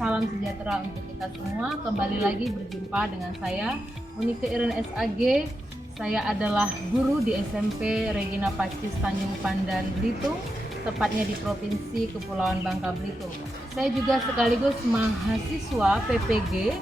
salam sejahtera untuk kita semua. Kembali lagi berjumpa dengan saya, Monika Iren SAG. Saya adalah guru di SMP Regina Pacis Tanjung Pandan, Belitung, tepatnya di Provinsi Kepulauan Bangka Belitung. Saya juga sekaligus mahasiswa PPG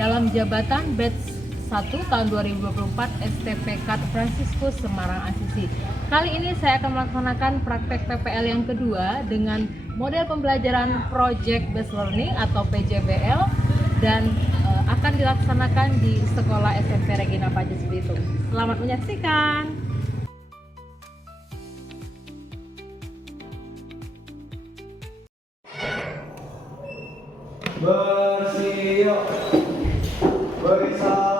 dalam jabatan batch 1 tahun 2024 STP Kat Franciscus Semarang Asisi. Kali ini saya akan melaksanakan praktek PPL yang kedua dengan model pembelajaran Project Based Learning atau PJBL dan akan dilaksanakan di Sekolah SMP Regina Pacis Belitung. Selamat menyaksikan. Bersiap, bersalam.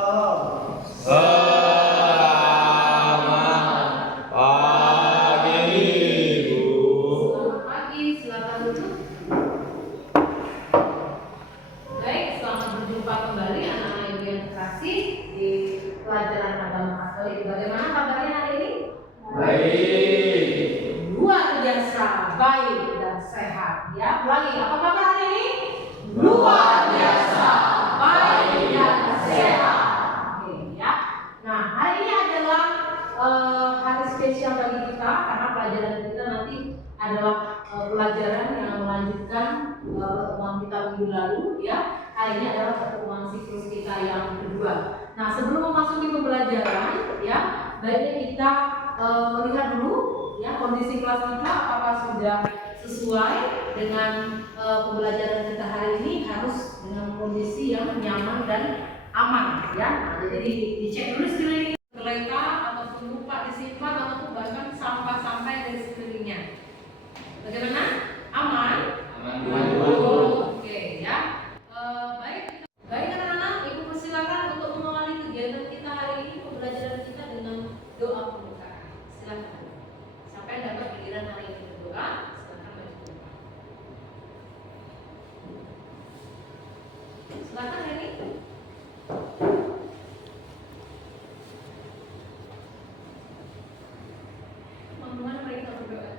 Selamat pagi, Ibu. Selamat pagi, silakan duduk. Baik, selamat berjumpa kembali anak-anak ibu yang terkasih di pelajaran agama Katolik. Bagaimana kabarnya hari ini? Baik. Luar biasa, baik dan sehat. Ya, ulangi. Apa kabar hari ini? Luar biasa, baik dan sehat. Oke, ya. Nah, hari ini adalah hari spesial bagi kita karena pelajaran kita nanti adalah pelajaran yang melanjutkan pertemuan kita minggu lalu. Ya, hari ini adalah pertemuan siklus kita yang kedua. Nah, sebelum memasuki pembelajaran, ya, baiknya kita melihat dulu ya kondisi kelas kita apakah sudah sesuai dengan pembelajaran kita hari ini, harus dengan kondisi yang nyaman dan aman ya. Nah, jadi dicek dulu sekeliling terletak ataupun lupa disimpan ataupun bahkan sampah-sampah yang dari sekelilingnya. Bagaimana? Aman? Aman. Oke ya. Baik anak-anak, ibu persilakan untuk mengawali kegiatan kita hari ini, pembelajaran kita dengan doa pembukaan. Silakan. Siapa yang dapat giliran hari ini berdoa, silakan maju ke depan. Silakan Reni. Teman-teman mereka berdoa.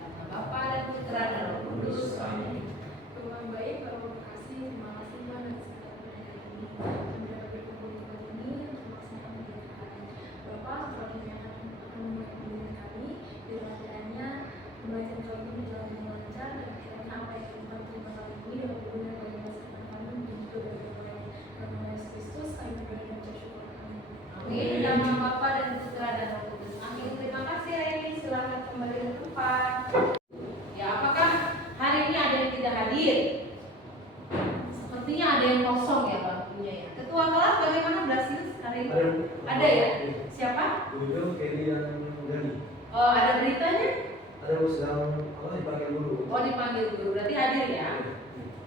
Nama Bapa dan Putra dan Roh Kudus. Amin. Tuhan baik, Bapak berkasih, terima kasih Tuhan dan segala pelajaran ini. Kami dapat berkumpul di tempat ini untuk melaksanakan kegiatan kami. Bapak, selanjutnya akan membuat pembelajaran kami. Di pelajarannya, pembelajaran kali ini berjalan dengan lancar dan kiranya apa yang kita terima kali ini dapat berguna bagi masa depan kami dan juga bagi orang lain. Karena Yesus Kristus, kami berdoa dan bersyukur. Amin. Amin. Nama Bapa dan Putra dan Roh Kudus. Amin. Terima kasih Reni. Silakan kembali ke tempat. Ya, apakah hari ini ada yang tidak hadir? Sepertinya ada yang kosong ya bangkunya ya. Ketua kelas bagaimana Blasius hari ini? Ada ya? Siapa? Dulu Kelly yang Gani. Oh, ada beritanya? Ada sedang dipanggil dulu. Oh, dipanggil guru. Berarti hadir ya?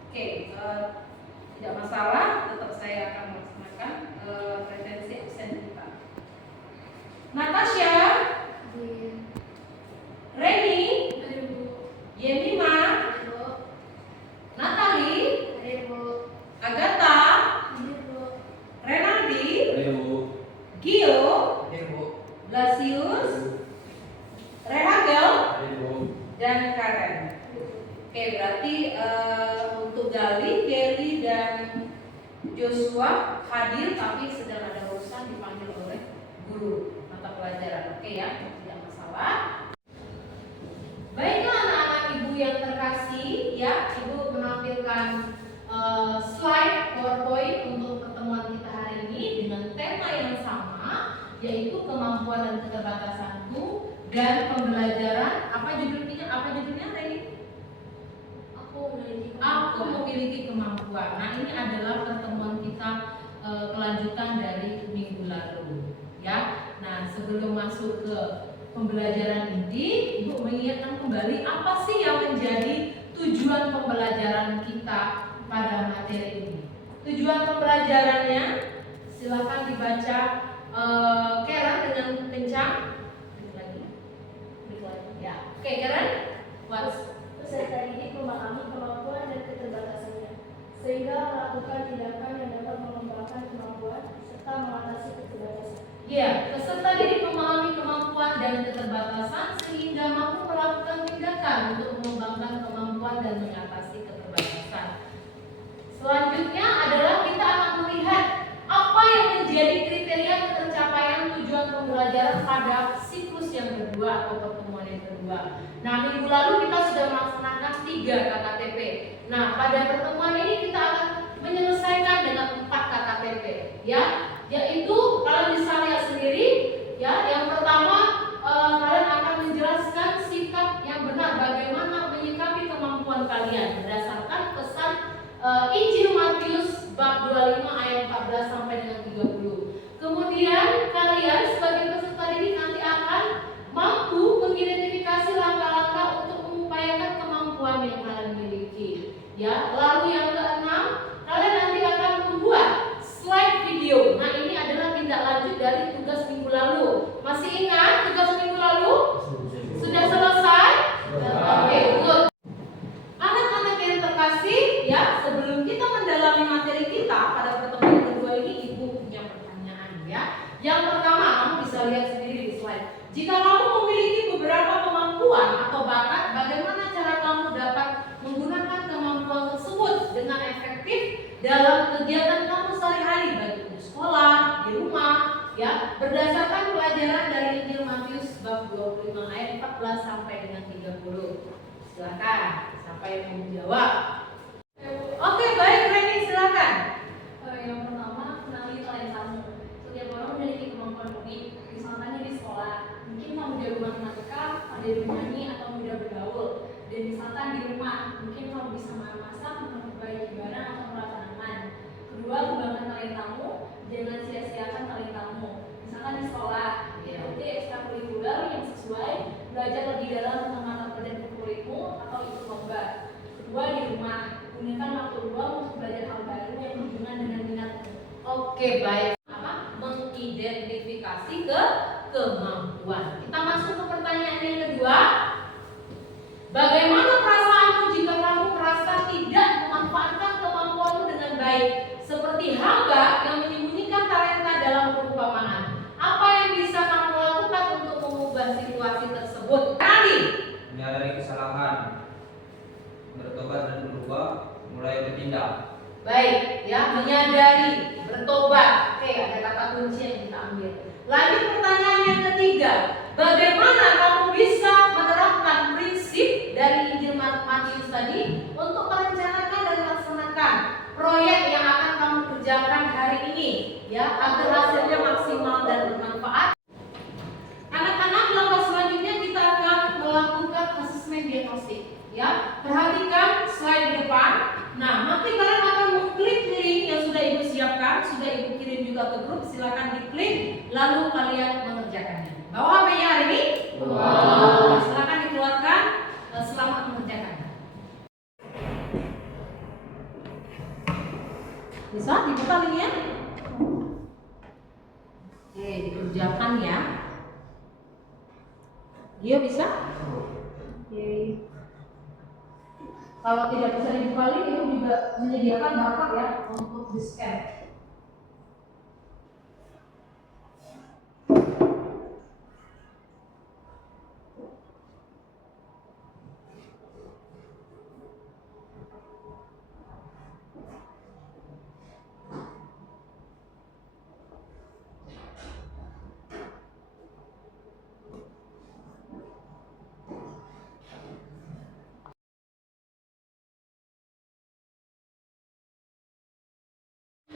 Oke, tidak masalah. Tetap saya akan melaksanakan pretensi absen kita. Natasha, Reni, Yemima, Natali, Agatha, Renaldi, Gio, Blasius, Rehagel, dan Karen. Oke, berarti untuk Gali, Kelly, dan Joshua hadir tapi sedang ada urusan dipanggil oleh guru mata pelajaran. Oke ya, tidak masalah. Baiklah anak-anak ibu yang terkasih, ya, ibu menampilkan slide PowerPoint untuk pertemuan kita hari ini dengan tema yang sama, yaitu kemampuan dan keterbatasanku dan pembelajaran. Apa judulnya Reni? Aku memiliki kemampuan. Nah, ini adalah pertemuan kita kelanjutan dari minggu lalu, ya. Nah, sebelum masuk ke pembelajaran ini, Ibu mengingatkan kembali apa sih yang menjadi tujuan pembelajaran kita pada materi ini. Tujuan pembelajarannya silakan dibaca Karen dengan kencang. Klik lagi. Ya. Oke, Karen. Peserta didik memahami kemampuan dan keterbatasannya, sehingga melakukan tindakan yang dapat mengembangkan kemampuan serta mengatasi keterbatasan. Ya, peserta didik memahami kemampuan dan keterbatasan sehingga mampu melakukan tindakan untuk mengembangkan kemampuan dan mengatasi keterbatasan. pembelajaran pada siklus yang kedua atau pertemuan yang kedua. Nah, minggu lalu kita sudah melaksanakan 3 KKTP. Nah, pada pertemuan ini kita akan menyelesaikan dengan 4 KKTP, ya, yaitu kalian bisa lihat sendiri, ya. Yang pertama, kalian akan menjelaskan sikap yang benar bagaimana menyikapi kemampuan kalian berdasarkan pesan Injil Matius bab 25 ayat 14 sampai dengan 30. Kemudian kalian sebagai peserta didik nanti akan mampu mengidentifikasi langkah-langkah untuk mengupayakan kemampuan yang kalian miliki. Ya, lalu yang keenam, kalian nanti akan membuat slide video. Nah, ini adalah tindak lanjut dari tugas minggu lalu. Masih ingat tugas minggu lalu? Sudah selesai? Oke, good. Anak-anak yang terkasih, ya, sebelum kita mendalami materi kita pada pertemuan kedua ini, Ibu punya pertanyaan, ya. Yang pertama, kamu bisa lihat sendiri di slide. Jika kamu memiliki beberapa kemampuan atau bakat, bagaimana cara kamu dapat menggunakan kemampuan tersebut dengan efektif dalam kegiatan kamu sehari-hari, baik di sekolah, di rumah, ya, berdasarkan pelajaran dari Injil Matius bab 25 ayat 14 sampai dengan 30. Silakan, siapa yang mau menjawab? Oke, baik, Reni, silakan. Yang pertama, kenali talentamu. Setiap orang memiliki kemampuan unik. Misalkan di sekolah, mungkin kamu jago matematika, pandai bernyanyi, atau mudah bergaul. Dan misalkan di rumah, mungkin kamu bisa memasak, memperbaiki barang, atau merawat tanaman. Kedua, kembangkan talentamu. Jangan sia-siakan talentamu. Misalkan di sekolah, ikuti ekstrakurikuler yang sesuai, belajar lebih dalam tentang mata pelajaran favoritmu, atau ikut lomba. Kedua, di rumah, gunakan waktu luang untuk belajar hal baru yang berhubungan dengan minatmu. Oke, baik. Mengidentifikasi kemampuan. Kita masuk ke pertanyaan yang kedua. Bagaimana perasaanmu jika kamu merasa tidak memanfaatkan kemampuanmu dengan baik, seperti hamba yang menyembunyikan talenta dalam perumpamaan? Apa yang bisa kamu lakukan untuk mengubah situasi tersebut? Kali Menyadari kesalahan, bertobat dan berubah, mulai bertindak. baik, ya, menyadari, bertobat. Oke, ada kata kunci yang kita ambil. Lanjut pertanyaan yang ketiga. Bagaimana kamu bisa menerapkan prinsip dari Injil Matius tadi untuk merencanakan dan melaksanakan proyek yang akan kamu kerjakan hari ini, ya, agar hasilnya maksimal dan bermanfaat? Anak-anak, langkah selanjutnya kita akan melakukan asesmen diagnostik, ya. Perhatikan slide di depan. Nah, nanti kalian akan mengklik link yang sudah Ibu siapkan, sudah Ibu kirim juga ke grup. Silakan diklik, lalu kalian mengerjakannya. Bawa HP-nya hari ini? Nah, silakan dikeluarkan. Selamat mengerjakannya. Bisa dibuka linknya? Oke, dikerjakan ya. Dia bisa? Oke. Kalau tidak bisa dibuka link, itu juga menyediakan barcode ya untuk di-scan.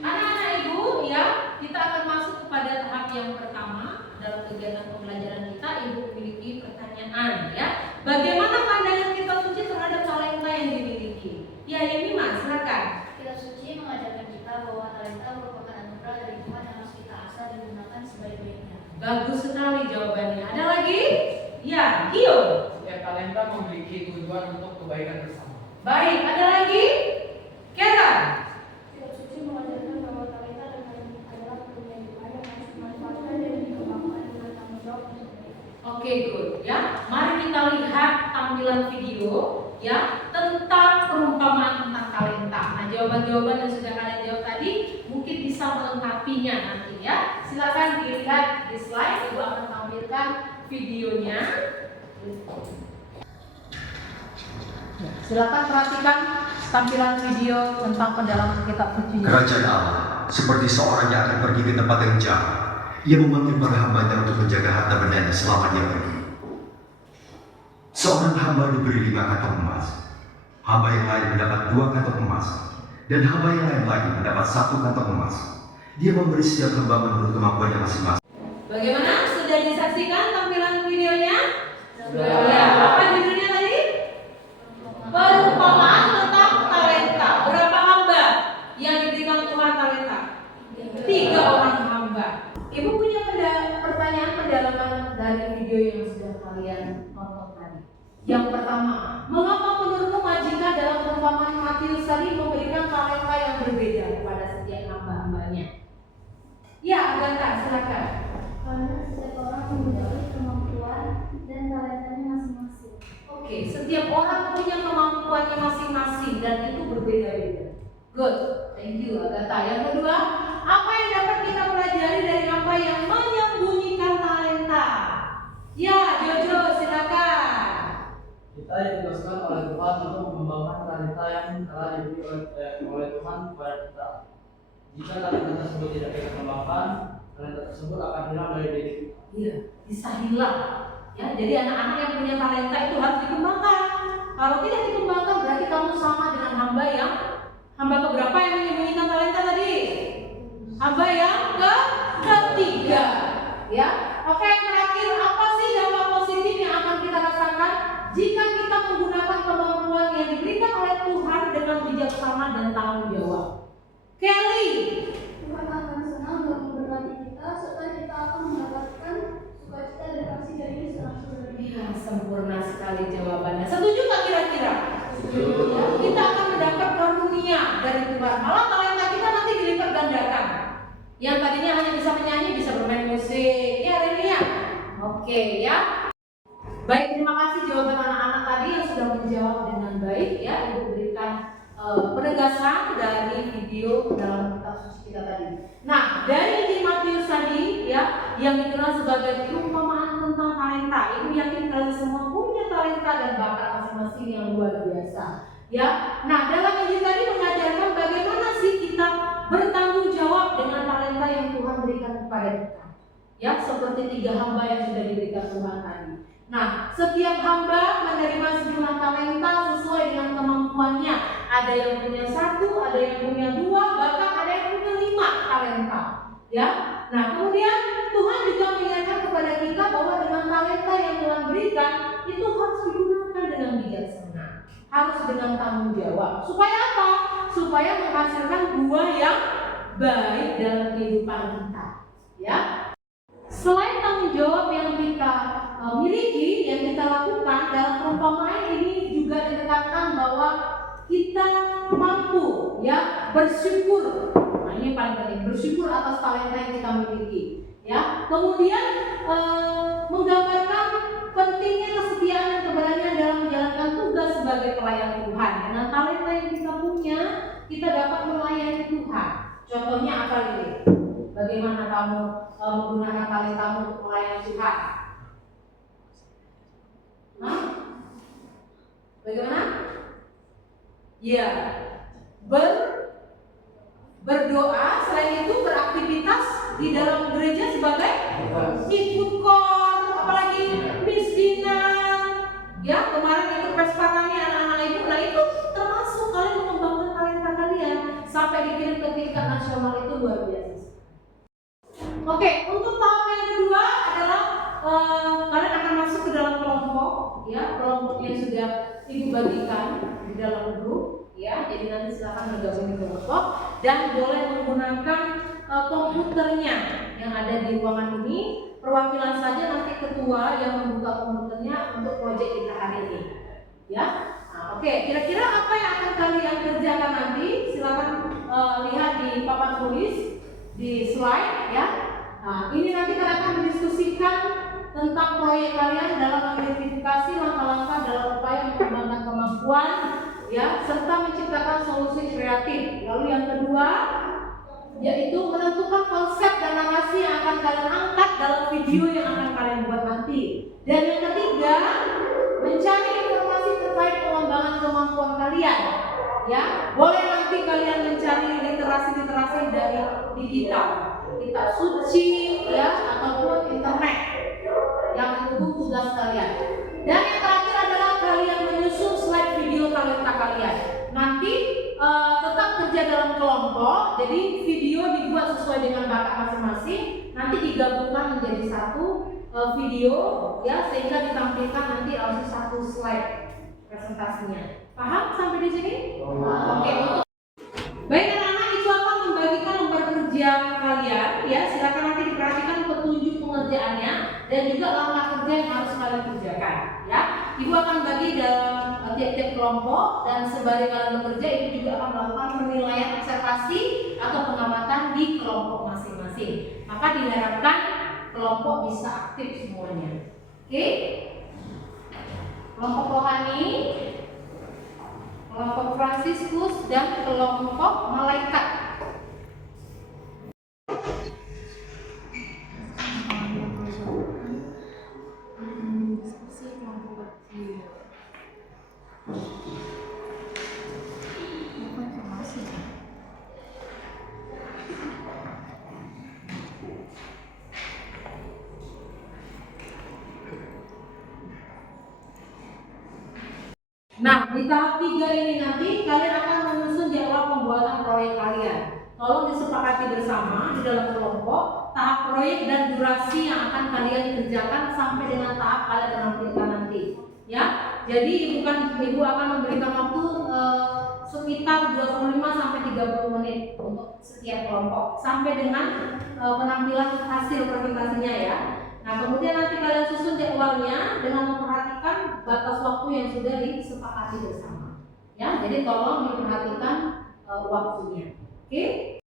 Anak-anak Ibu, ya, kita akan masuk kepada tahap yang pertama dalam kegiatan pembelajaran kita. Ibu memiliki pertanyaan, ya. Bagaimana pandangan kita suci terhadap talenta yang dimiliki? Ya, ini Mas, silakan. Kitab suci mengajarkan kita bahwa talenta merupakan anugerah dari Tuhan yang harus kita asah dan gunakan sebaik-baiknya. Bagus sekali jawabannya. Ada lagi? Ya, Gio. Setiap talenta memiliki tujuan untuk kebaikan bersama. Baik, ada lagi? Kera. Kitab suci mengajarkan bahwa talenta adalah karunia Tuhan yang harus dimanfaatkan dan dikembangkan dengan tanggung jawab untuk baik. Oke, good. Ya, mari kita lihat tampilan video, ya, tentang perumpamaan tentang talenta. Nah, jawaban-jawaban yang sudah kalian jawab tadi mungkin bisa melengkapinya nanti, ya. Silakan dilihat di slide. Ibu akan tampilkan videonya. Ya, silakan perhatikan tampilan video tentang pendalaman kitab suci. Kerajaan Allah seperti seorang yang akan pergi ke tempat yang jauh. Ia memanggil para hambanya untuk menjaga harta bendanya selama dia pergi. Seorang hamba diberi 5 kantong emas, hamba yang lain mendapat 2 kantong emas, dan hamba yang lain lagi mendapat 1 kantong emas. Dia memberi setiap hamba menurut kemampuannya masing-masing. Bagaimana? Sudah disaksikan tampilan videonya? Sudah. Ya, apa judulnya tadi? Perumpamaan tentang talenta. Berapa hamba yang diberikan Tuhan talenta? 3 orang hamba. Ibu punya pertanyaan pendalaman dari video yang sudah kalian tonton tadi. Yang pertama, mengapa menurutmu majikan dalam perumpamaan Matius tadi memberikan talenta yang berbeda kepada setiap hamba-hambanya? Ya, Agatha, silakan. Karena setiap orang memiliki kemampuan dan talentanya masing-masing. Oke, setiap orang punya kemampuannya masing-masing dan itu berbeda-beda. Good, thank you Agatha. Yang kedua, apa yang dapat kita pelajari dari hamba yang menyembunyikan talenta? Ya, Jojo, silakan. Kita ditugaskan oleh Tuhan untuk mengembangkan talenta yang telah diberi oleh Tuhan kepada kita. Jika talenta tersebut tidak kita kembangkan, talenta tersebut akan hilang dari diri kita. Iya, bisa hilang. Ya, jadi anak-anak yang punya talenta itu harus dikembangkan. Kalau tidak dikembangkan berarti kamu sama dengan hamba keberapa yang menyembunyikan talenta tadi? Hamba yang ketiga. Ya, oke, yang terakhir, apa sih dampak positif yang akan kita rasakan jika kita menggunakan kemampuan yang diberikan oleh Tuhan dengan bijaksana dan tanggung jawab? Kelly. Tuhan akan senang dan memberkati kita serta kita akan mendapatkan sukacita dan kasih dari saudara-saudara. Ya, sempurna sekali jawabannya. Setuju nggak kira-kira? Setuju. Ya, kita akan mendapat karunia dari Tuhan. Malah talenta kita nanti dilipat gandakan. Yang tadinya hanya bisa menyanyi, bisa bermain musik. Ya, Renia. Oke, ya. Baik, terima kasih jawaban anak-anak tadi yang sudah menjawab dengan baik. Ya, Ibu berikan penegasan dari video dalam kitab suci kita tadi. Nah, dari Injil Matius tadi ya, yang dikenal sebagai perumpamaan tentang talenta, Ibu yakin kalian semua punya talenta dan bakat masing-masing yang luar biasa. Ya, nah dalam Injil tadi mengajarkan bagaimana sih kita bertanggung jawab dengan talenta yang Tuhan berikan kepada kita. Ya, seperti 3 hamba yang sudah diberikan Tuhan tadi. Nah, setiap hamba menerima sejumlah talenta sesuai dengan kemampuannya. Ada yang punya 1, ada yang punya 2, bahkan ada yang punya 5 talenta. Ya, nah kemudian Tuhan juga mengingatkan kepada kita bahwa dengan talenta yang Tuhan berikan itu harus digunakan dengan bijaksana, harus dengan tanggung jawab. Supaya apa? Supaya menghasilkan buah yang baik dalam kehidupan kita. Ya. Selain tanggung jawab yang kita miliki, yang kita lakukan dalam perumpamaan ini juga ditekankan bahwa kita mampu ya bersyukur. Nah, ini paling penting, bersyukur atas talenta yang kita miliki. Ya, kemudian menggambarkan pentingnya kesetiaan dan keberanian dalam menjalankan tugas sebagai pelayan Tuhan. Dengan talenta yang kita punya, kita dapat melayani Tuhan. Contohnya apa ini? Bagaimana kamu menggunakan talentamu untuk melayani Tuhan? Hah? Bagaimana? Ya, berdoa, selain itu beraktivitas di dalam gereja sebagai ikut kor, apalagi miskinan. Ya, kemarin ikut pestanya anak-anak ibu. Nah, itu termasuk kalian mengembangkan talenta kalian sampai dikirim ke tingkat nasional, itu luar biasa. Oke, untuk tahap yang kedua adalah kalian akan masuk ke dalam kelompok, ya, kelompok yang sudah ibu bagikan di dalam grup, ya. Jadi nanti silakan bergabung di kelompok dan boleh menggunakan komputernya yang ada di ruangan ini. Perwakilan saja nanti ketua yang membuka komputernya untuk proyek kita hari ini, ya. Nah, oke, kira-kira apa yang akan kalian kerjakan nanti? Silakan lihat di papan tulis di slide, ya. Nah, ini nanti kalian akan mendiskusikan tentang proyek kalian dalam mengidentifikasi langkah-langkah dalam upaya mengembangkan kemampuan, ya, serta menciptakan solusi kreatif. Lalu yang kedua, yaitu menentukan konsep dan narasi yang akan kalian angkat dalam video yang akan kalian buat nanti. Dan yang ketiga, mencari informasi terkait pengembangan kemampuan kalian. Ya, boleh nanti kalian mencari literasi dari digital. kitab suci ya ataupun internet yang mendukung tugas kalian. Dan yang terakhir adalah kalian menyusun slide video talenta kalian. Nanti tetap kerja dalam kelompok, jadi video dibuat sesuai dengan bakat masing-masing, nanti digabungkan menjadi satu video ya, sehingga ditampilkan nanti langsung satu slide presentasinya. Paham sampai di sini? Oke. Baik anak-anak, itu akan membagikan lembar kerja kalian ya. Silakan nanti diperhatikan petunjuk pengerjaannya dan juga langkah kerja yang harus kalian kerjakan ya. Ibu akan bagi dalam tiap-tiap kelompok dan sembari kalian bekerja, ibu juga akan melakukan penilaian observasi atau pengamatan di kelompok masing-masing. Maka diharapkan kelompok bisa aktif semuanya. Oke? Kelompok rohani, kelompok Fransiskus, dan kelompok malaikat. Diskusi kelompok kecil. Informasi. Nah, di tahap 3 ini nanti kalian akan menyusun jadwal pembuatan proyek kalian. Tolong disepakati bersama di dalam kelompok tahap proyek dan durasi yang akan kalian kerjakan sampai dengan tahap kalian menampilkan nanti. Ya, jadi ibu akan memberikan waktu sekitar 25 sampai 30 menit untuk setiap kelompok sampai dengan penampilan hasil presentasinya ya. Nah, kemudian nanti kalian susun jadwalnya dengan memperhatikan batas waktu yang sudah disepakati bersama. Ya, jadi tolong diperhatikan waktunya. Oke?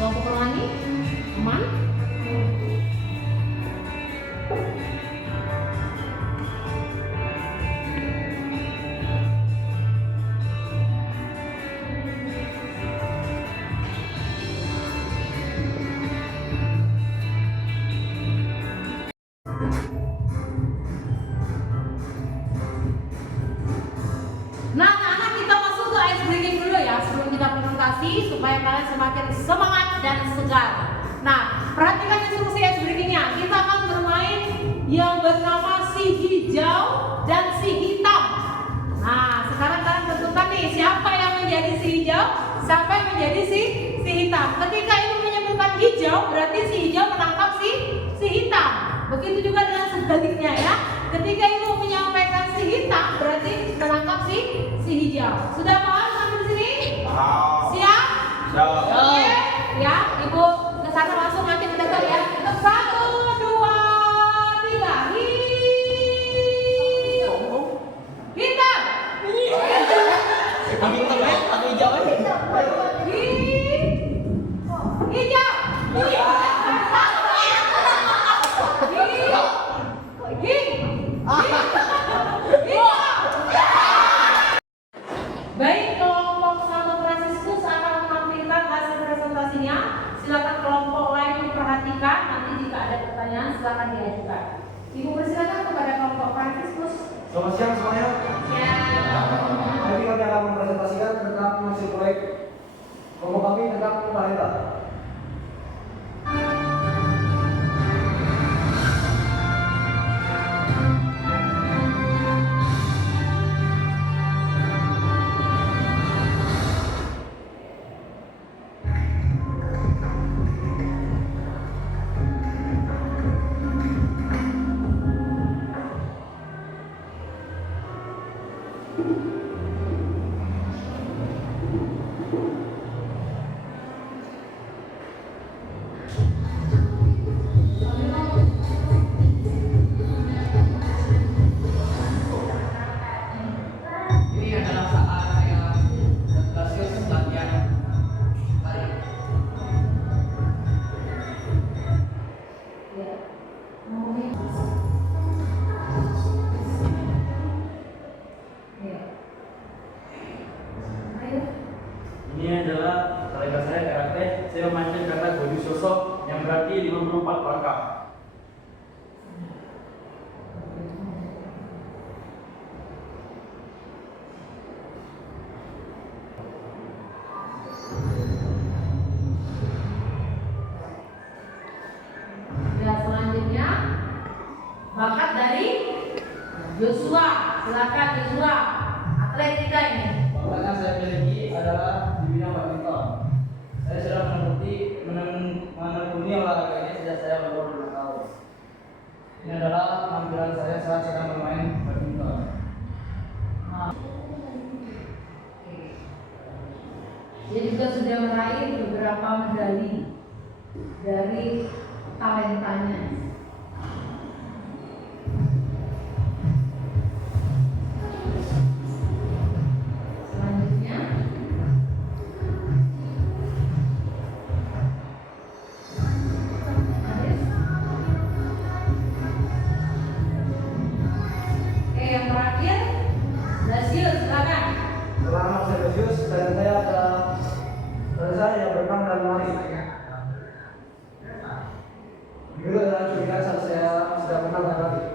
Kelompok rohani, aman? Nah, anak-anak, kita masuk ke ice breaking dulu ya sebelum kita presentasi supaya kalian semakin semangat dan segar. Nah, perhatikan instruksi ice breakingnya. Kita akan bermain yang bernama si hijau dan si hitam. Nah, sekarang kalian tentukan nih siapa yang menjadi si hijau, siapa yang menjadi si hitam. Ketika ibu menyebutkan hijau, berarti si hijau menangkap si hitam. Begitu juga dengan sebaliknya ya. Ketika ibu menyampaikan si hitam, berarti menangkap si hijau. Sudah paham sampai di sini? Siap? Oke. Ya, ibu kesana langsung nanti mendekat ya. 1, 2, 3. Hitam. Baik, kelompok Santo Fransiskus akan menampilkan hasil presentasinya. Silakan kelompok lain diperhatikan. Nanti jika ada pertanyaan silakan diajukan. Ibu persilakan kepada kelompok Fransiskus. Selamat siang semuanya. Ya. Hari ini kami akan mempresentasikan tentang hasil proyek kelompok kami tentang talenta. melangkah. Ya, selanjutnya bakat dari Joshua. Silakan Joshua. Atlet kita ini. Bakat yang saya miliki adalah di bidang badminton. Saya sudah menekuni olahraga ini sejak saya berumur 2 tahun. Ini adalah penampilan saya saat sedang bermain badminton. Dia juga sudah meraih beberapa medali dari talentanya. Selanjutnya yang terakhir Brasil, silakan. Selama saya Lucius dan saya yang berenang dan lari. Dulu adalah cuplikan saat saya sedang berenang dan lari.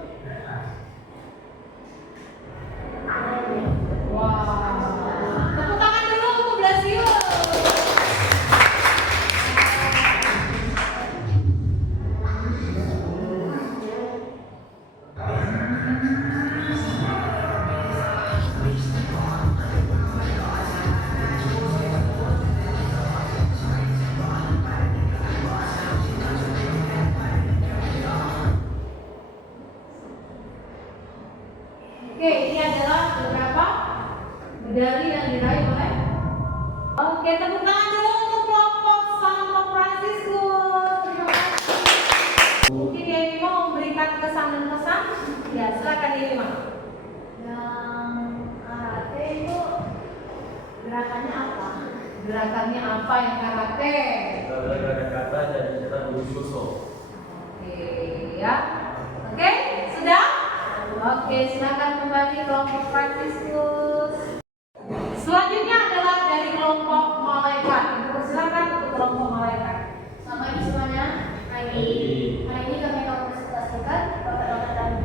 Wah, tepuk tangan dulu untuk Brasil. Oke, ini adalah beberapa medali yang diraih oleh. Oke, tepuk tangan dulu untuk kelompok Santo Fransiskus. Terima kasih. Mungkin Yemi mau memberikan kesan dan pesan. Ya, silakan Yemi. Yang karate itu gerakannya apa? Gerakannya apa yang karate? Gerakan kata jadi kita susu. Oke, ya. Oke, sudah? Oke, silakan kembali kelompok Fransiskus. Selanjutnya adalah dari kelompok malaikat. Silakan untuk kelompok malaikat. Selamat pagi semuanya. Hari ini kami akan presentasikan bakat-bakat kami.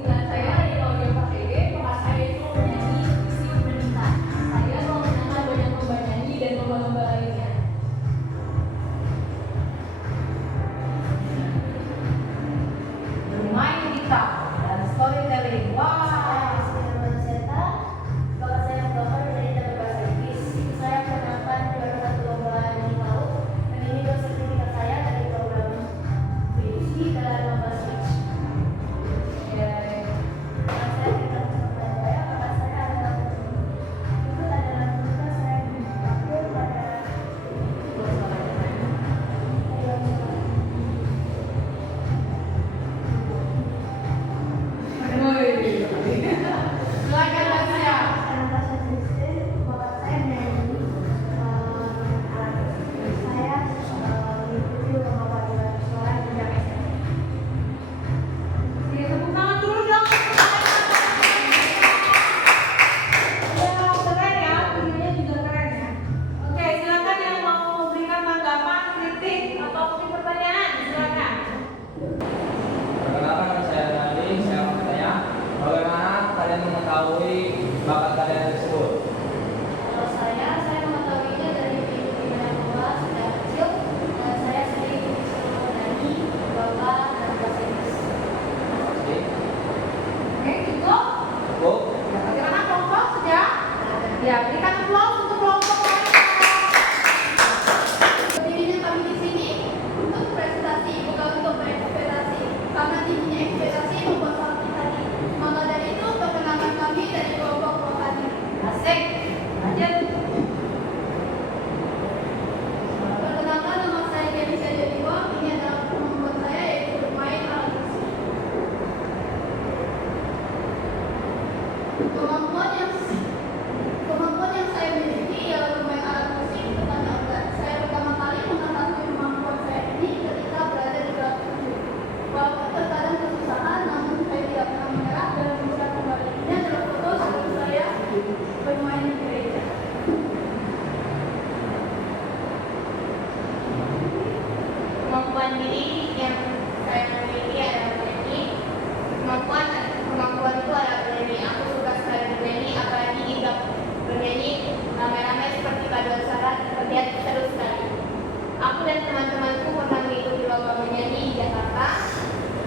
Dengan saya dari Audio PKG, bakat saya itu menyanyi, visi pendidikan. Saya memenangkan banyak lomba nyanyi dan lomba-lomba lainnya. Bermain gitar dan storytelling. Wah. Bakat saya belajar dari bahasa Inggris. Saya pernah juara satu lomba nyanyi tahu dan ini adalah sertifikat saya dari program BBC dan lomba speech. Bakat saya tidak sampai saya, bakat saya adalah itu adalah ketika saya dipakai pada Silakan Asia. Natasha Kristen, bakat saya menyanyi. Saya mengikuti lomba paduan suara sejak SMP. Oke, tepuk tangan dulu dong. Ya, keren ya, videonya juga keren ya. Oke, silakan yang mau memberikan tanggapan, kritik atau mungkin pertanyaan, silakan. Perkenalkan nama saya Nadi, saya mau bertanya, bagaimana kalian mengetahui bakat kalian tersebut? Kalau saya mengetahuinya dari pimpinan lomba sejak kecil dan saya sering disuruh menyanyi, lomba dan bahasa Inggris. Oke, Oke, cukup. cukup. Ya, bagaimana kelompok sudah? Ya, berikan aplaus untuk kelompok mereka. Berdirinya kami di sini untuk presentasi, bukan untuk berekspektasi. Karena tingginya ekspektasi membuat kami tadi. Maka dari itu, perkenalkan kami dari kelompok kami. Asik. Lanjut. Perkenalkan, nama saya Kenisha Jodiwa. Ini adalah kemampuan saya yaitu bermain alat musik. Kemampuan yang saya miliki ialah bermain alat musik tetapi organ. Saya pertama kali mengetahui kemampuan saya ini ketika berada di kelas 7. Walaupun terkadang kesusahan, namun saya tidak pernah menyerah dan bisa kembali. Ini adalah foto sebelum saya bermain di gereja.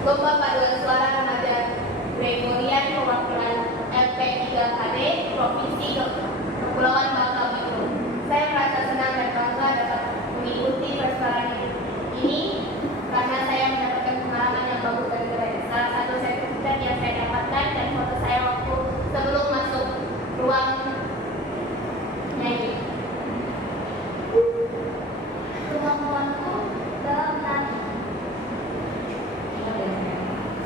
Lomba paduan suara remaja Gregorian perwakilan LP3KD Provinsi Kepulauan Bangka Belitung. Saya merasa senang dan bangga dapat mengikuti prestasi ini karena saya mendapatkan pengalaman yang bagus dan keren. Salah satu sertifikat yang saya dapatkan dan foto saya waktu sebelum masuk ruang nyanyi. Kemampuanku dalam menari.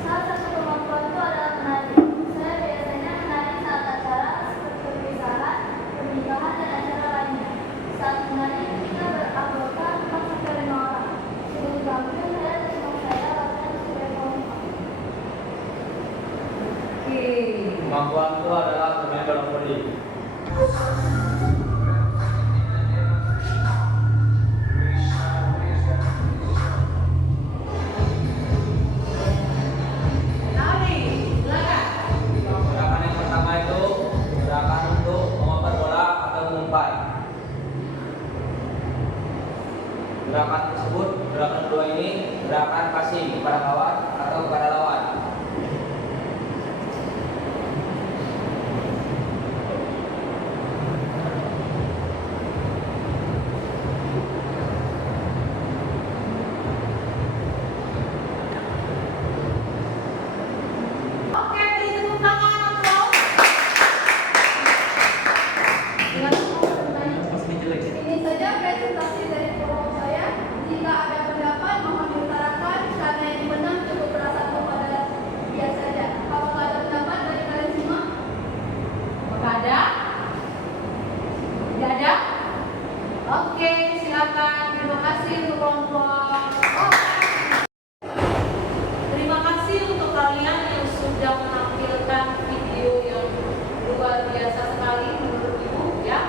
Salah satu kemampuanku adalah menari. Saya biasanya menari saat acara seperti perpisahan, pernikahan, dan acara lainnya. Saat menari, kita beranggota 4-5 orang. Sebelum tampil, saya dan teman saya latihan sebagai kompak. Oke. Kemampuanku adalah bermain bola voli. Nari, silakan. Gerakan yang pertama itu gerakan untuk mengumpat bola atau mengumpat. Gerakan tersebut, gerakan kedua ini gerakan passing kepada kawan atau kepada lawan. Oke, beri tepuk tangan untuk Ini saja presentasi dari kelompok saya. Jika ada pendapat, mohon diutarakan karena yang menang cukup berasa kepada dia saja. Apakah ada pendapat dari kalian semua? Apakah ada? Tidak ada? Oke, silakan. Terima kasih untuk kelompok. Terima kasih untuk kalian yang sudah menampilkan video yang luar biasa sekali menurut Ibu ya.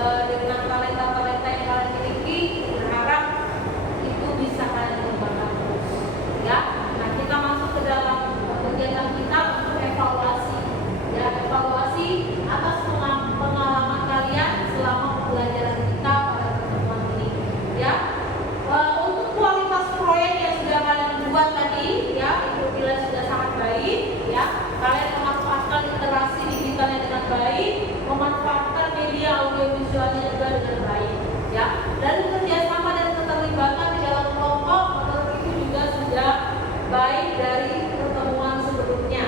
Dengan talenta-talenta yang kalian miliki, berharap itu bisa kalian kembangkan terus ya. Nah, kita masuk ke dalam kegiatan kita untuk evaluasi ya, evaluasi atas pengalaman kalian selama pembelajaran kita pada pertemuan ini ya. Untuk kualitas proyek yang sudah kalian buat tadi ya, itu bila sudah sangat baik ya. Kalian memanfaatkan literasi digitalnya dengan baik, memanfaatkan media audiovisualnya juga dengan baik ya. Dan kerjasama dan keterlibatan di dalam kelompok menurut itu juga sudah baik dari pertemuan sebelumnya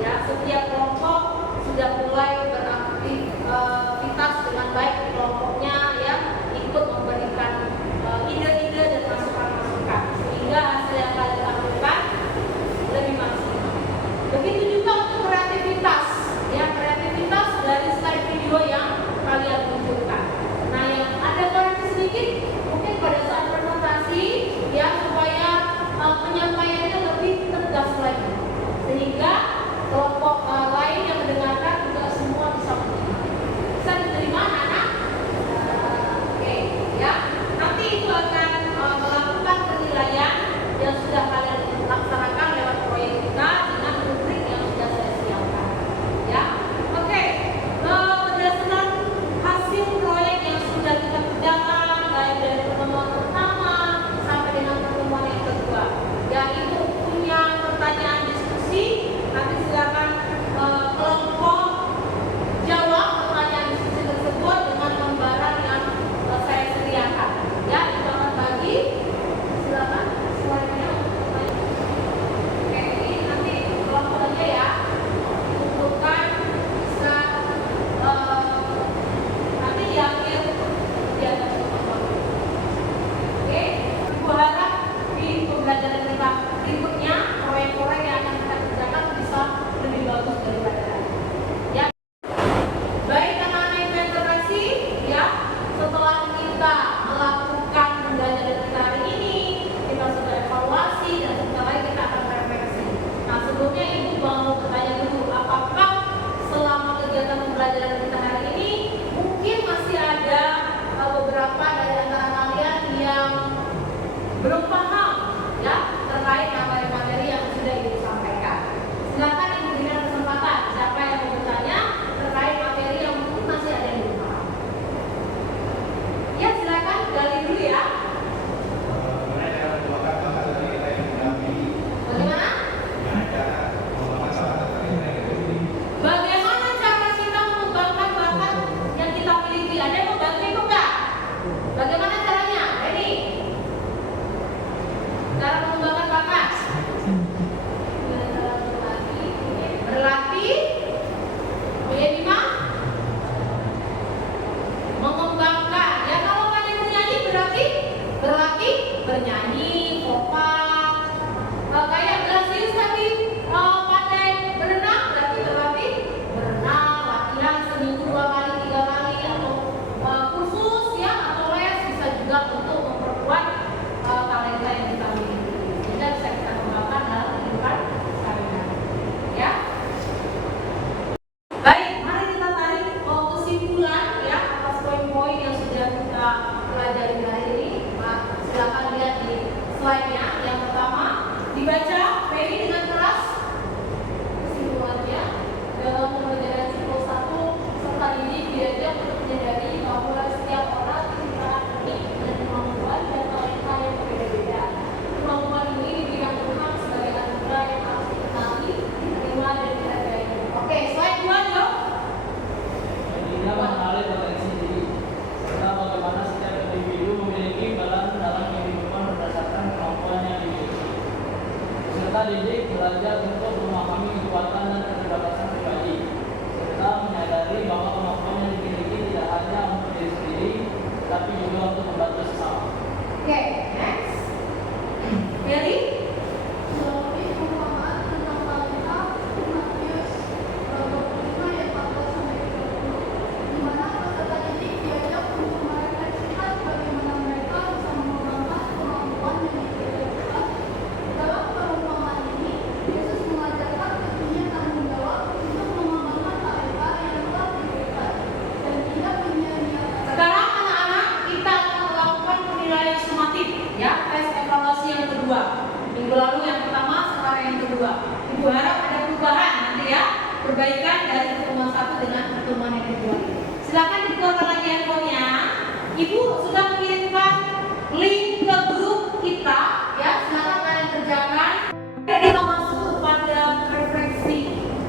ya. Setiap kelompok sudah mulai beraktivitas dengan baik di kelompoknya ya, ikut memberikan ide-ide dan masukan-masukan sehingga hasil yang kalian tampilkan lebih maksimal. Begitu juga untuk kreativitas ya, kreativitas dari slide video yang kalian munculkan. Nah, yang ada koreksi sedikit mungkin pada saat presentasi ya, supaya penyampaiannya lebih tegas lagi sehingga kelompok lain yang mendengarkan juga semua bisa menerima. Bisa diterima anak-anak? Oke ya. Nanti itu akan melakukan penilaian yang sudah kalian laksanakan lewat proyek kita dengan rubrik yang sudah saya siapkan ya. Oke, berdasarkan hasil proyek yang sudah kita kerjakan baik dari pertemuan pertama sampai dengan pertemuan yang kedua ya, Ibu punya pertanyaan diskusi, nanti silakan kelompok jawab pertanyaan diskusi tersebut dengan gambaran yang saya sediakan ya. Itu akan bagi, silakan slide-nya. Oke, ini nanti kelompok aja ya, tentukan bisa nanti di akhir kegiatan kelompok. Oke, Ibu harap di pembelajaran kita berikutnya proyek-proyek yang akan kita kerjakan bisa lebih bagus daripada tadi ya. Baik anak-anak yang terkasih ya, setelah kita melakukan pembelajaran kita hari ini, kita sudah evaluasi dan sebentar lagi kita akan refleksi. Nah, sebelumnya Ibu mau bertanya dulu, apakah selama kegiatan pembelajaran kita hari ini mungkin masih ada beberapa dari antara kalian yang belum paham ya Cara mengembangkan bakat. Dengan cara berlatih, Berlatih. Kemudian 5. Mengembangkan. Ya kalau kalian bernyanyi berarti berlatih bernyanyi, vokal. Kayak Brasil tadi pandai berenang berarti berlatih berenang, latihan seminggu 2 kali 3 kali atau kursus ya atau les bisa juga untuk memperkuat talenta yang kita miliki. Sehingga bisa kita kembangkan dalam kehidupan sehari-hari. Ya. Baik, mari kita tarik kesimpulan ya atas poin-poin yang sudah kita pelajari hari ini. Silakan lihat di slide-nya. Yang pertama, dibaca Peggy dengan keras. kesimpulannya, dalam pembelajaran siklus 1, serta didik diajak untuk menyadari bahwa setiap orang diciptakan unik dengan kemampuan dan talenta yang berbeda-beda. Kemampuan ini diberikan Tuhan sebagai anugerah yang harus dikenali, diterima, dan dihargai. Oke, slide 2 Jo. Intinya mengenali potensi diri, serta bagaimana setiap individu memiliki balan dalam kehidupan berdasarkan kemampuan yang dimiliki. Peserta didik belajar untuk memahami kekuatan dan keterbatasan pribadi, serta menyadari bahwa kemampuan yang dimiliki tidak hanya untuk diri sendiri, tetapi juga untuk membantu sesama. Oke, next. Mary. Melalui pemahaman tentang talenta, Matius 25 ayat 14-30, di mana peserta didik diajak untuk merefleksikan bagaimana mereka bisa mengembangkan kemampuan yang dimiliki Tuhan. Dalam perumpamaan ini, Yesus mengajarkan pentingnya tanggung jawab untuk mengembangkan talenta yang telah diberikan dan tidak menyia-nyiakan. Sekarang anak-anak kita akan melakukan penilaian sumatif ya, tes evaluasi yang kedua. Minggu lalu yang pertama, sekarang yang kedua. Ibu harap ada perubahan nanti ya, perbaikan dari pertemuan 1 dengan pertemuan yang kedua. Silakan dikeluarkan lagi handphonenya. Ibu sudah mengirimkan link ke grup kita ya, silakan kalian kerjakan. Kita masuk pada refleksi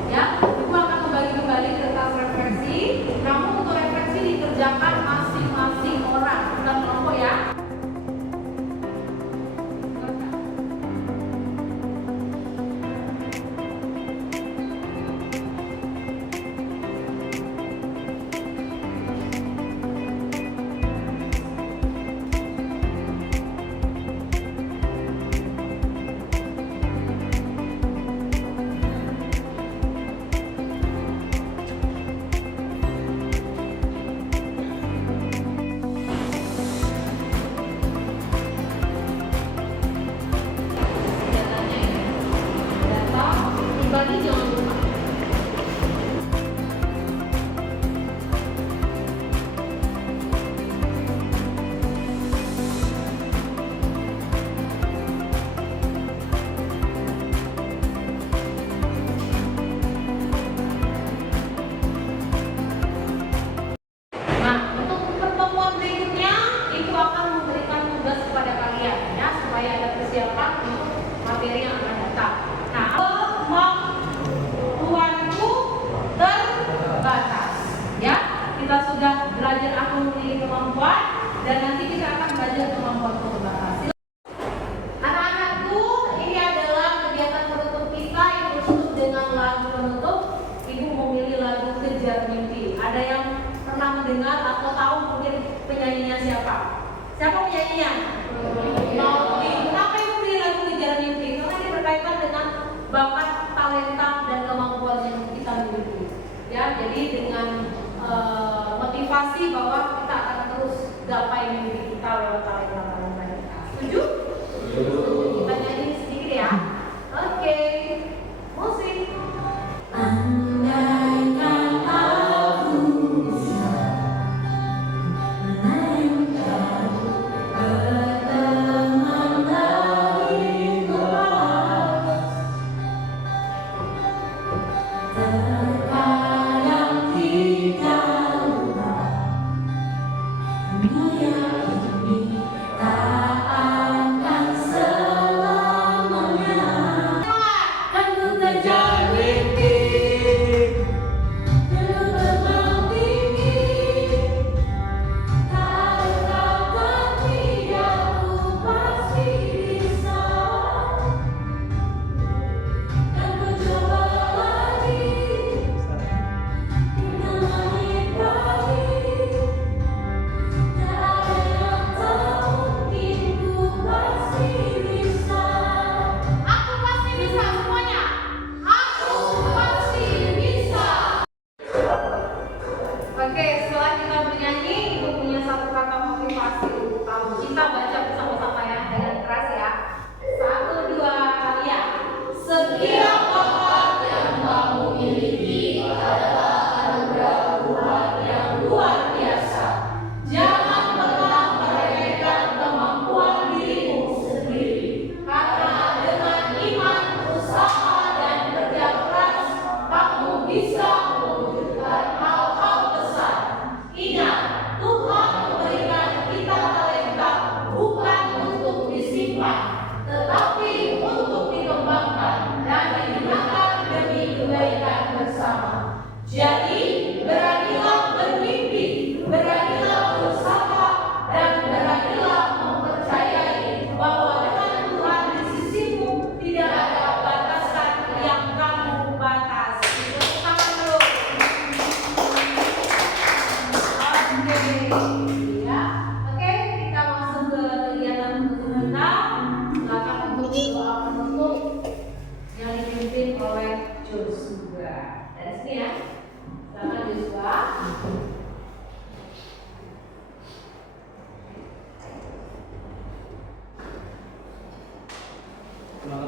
ya. Ibu akan kembali ke kelas refleksi. Namun untuk refleksi dikerjakan masing-masing orang, bukan kelompok ya. Senjatanya ya. Data pribadi jangan lupa. Nah, untuk pertemuan berikutnya, Ibu akan memberikan tugas kepada kalian ya, supaya ada persiapan untuk materi yang akan datang. Nah, kemampuanku terbatas. Ya, kita sudah belajar aku memiliki kemampuan dan nanti kita akan belajar kemampuanku terbatas. Anak-anakku, ini adalah kegiatan penutup kita yang ditutup dengan lagu penutup. Ibu memilih lagu Kejar Mimpi. Ada yang pernah mendengar atau tahu mungkin penyanyinya siapa? Siapa penyanyinya? Maudi. Kenapa ibu pilih lagu Kejar Mimpi? Karena ini berkaitan dengan bakat, talenta, dan kemampuan yang kita miliki. Ya, jadi dengan motivasi bahwa kita akan terus gapai mimpi kita lewat talenta-talenta kita. Setuju? Kita nyanyi sedikit ya. Oke. Musik. Andaikan aku bisa berteman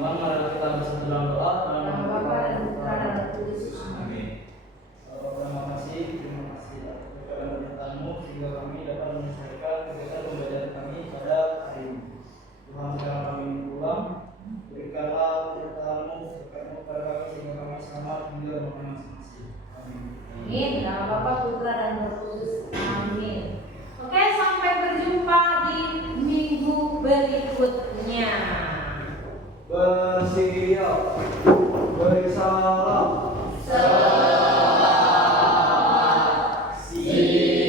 teman-teman, mari kita bersatu dalam doa. Nama Bapa dan Putra dan Roh Kudus. Amin. Bapak, terima kasih atas perkataan-Mu sehingga kami dapat menyelesaikan kegiatan pembelajaran kami pada hari ini. Tuhan, sekarang kami pulang, berikanlah perkataan-Mu, berkat-Mu kepada kami sehingga kami selamat hingga rumah masing-masing. Amin. Amin. Nama Bapa, Putra dan Roh Kudus. Amin. Oke, sampai berjumpa di minggu berikutnya. Bersiap, bersalam. Terima kasih.